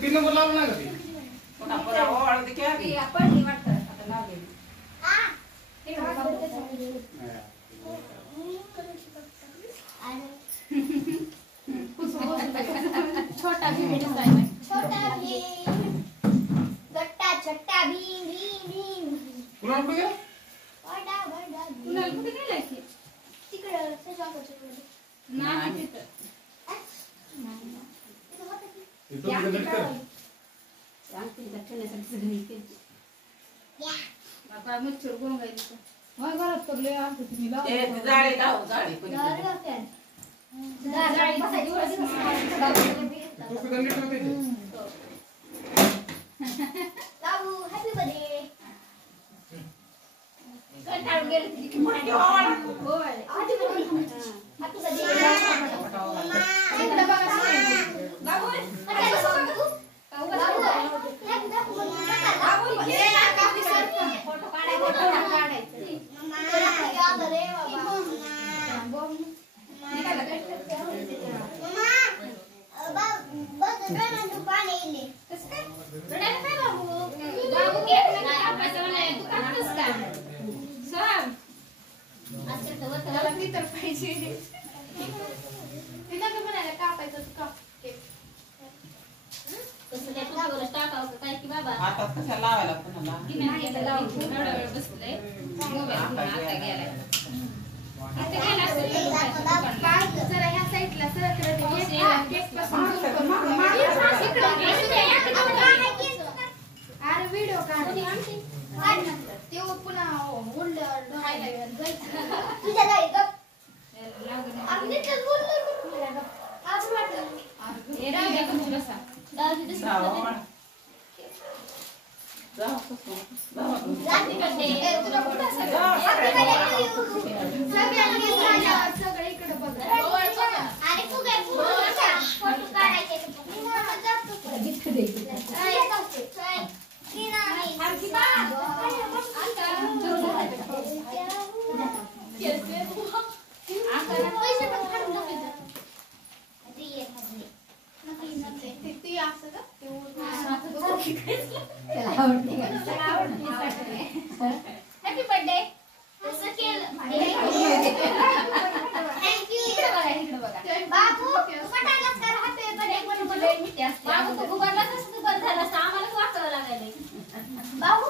तीन नंबर लावला ना छोटा भी गट्टा छट्टा भीम भीम भीम कुणाल कुठे गेला कुणाल कुठे गेला की तिकडे सजावट नाही तिथं बाबा मच्छर गोंगायचं हाय घरात पडले आमचं तुम्ही लावा जाळी लाव जाळी पण बाबू हॅपी बर्थडे कंटाळून गेले की होय हॅपी बर्थडे हॅपी बर्थडे बाबू आता कशा लावायला पुन्हा बसलंय जरा ह्या साईडला अरे व्हिडिओ काढ ते पुन्हा तुझ्या गाडी गप हॅपी बर्थडे असं केलं थँक्यू बाबू फटाकाच कर हॅपी बर्थडे म्हणून बाबू तो गुबाडला तसं गुबाड झाला आम्हालाच वाचावं लागायला बाबू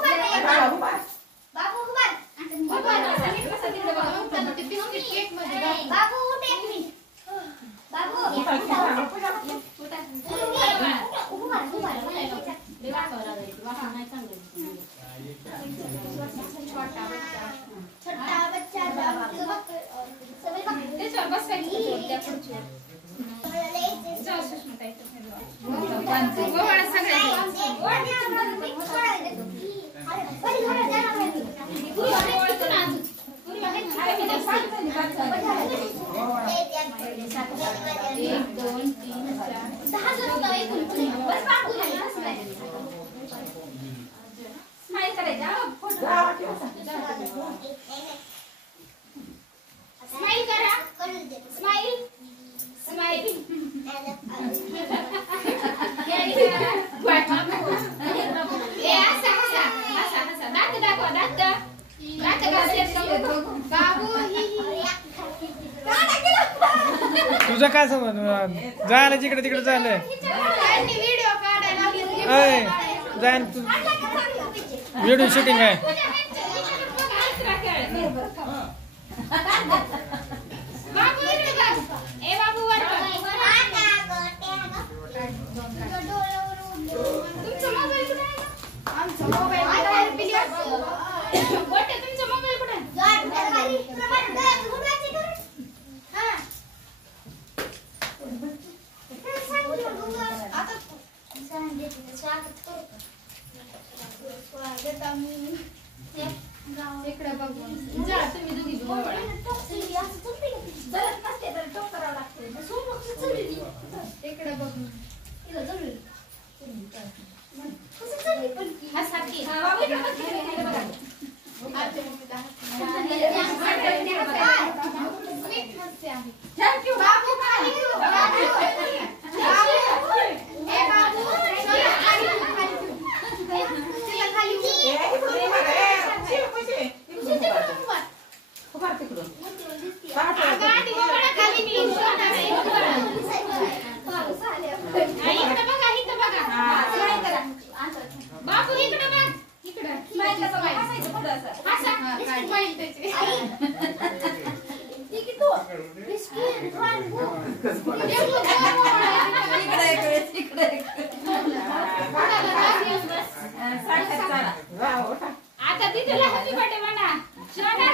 बाबू गुबाड बाबू उठ एक मिनिट बाबू छोटा बच्चा त्याच्यावर बसायचं जाऊ सुष्मिताई स्माइल करा स्माइल स्माइल तुझं काय समज जायला जिकडे तिकडे झालंय व्हिडिओ काढायला जाय तू व्हिडिओ शूटिंग आहे इकडे बघून जा तुम्ही दोघी जवळ इकडे बघून आता तिथला हॅपी बर्थडे म्हणा शोना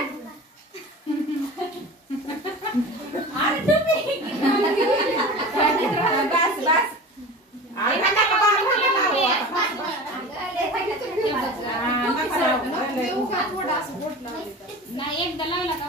अरे तुम्ही बस बस नाही एकदा लावला का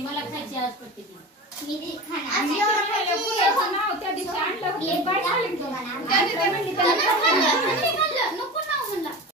मला खायची आज पडते त्या दिवशी आणलं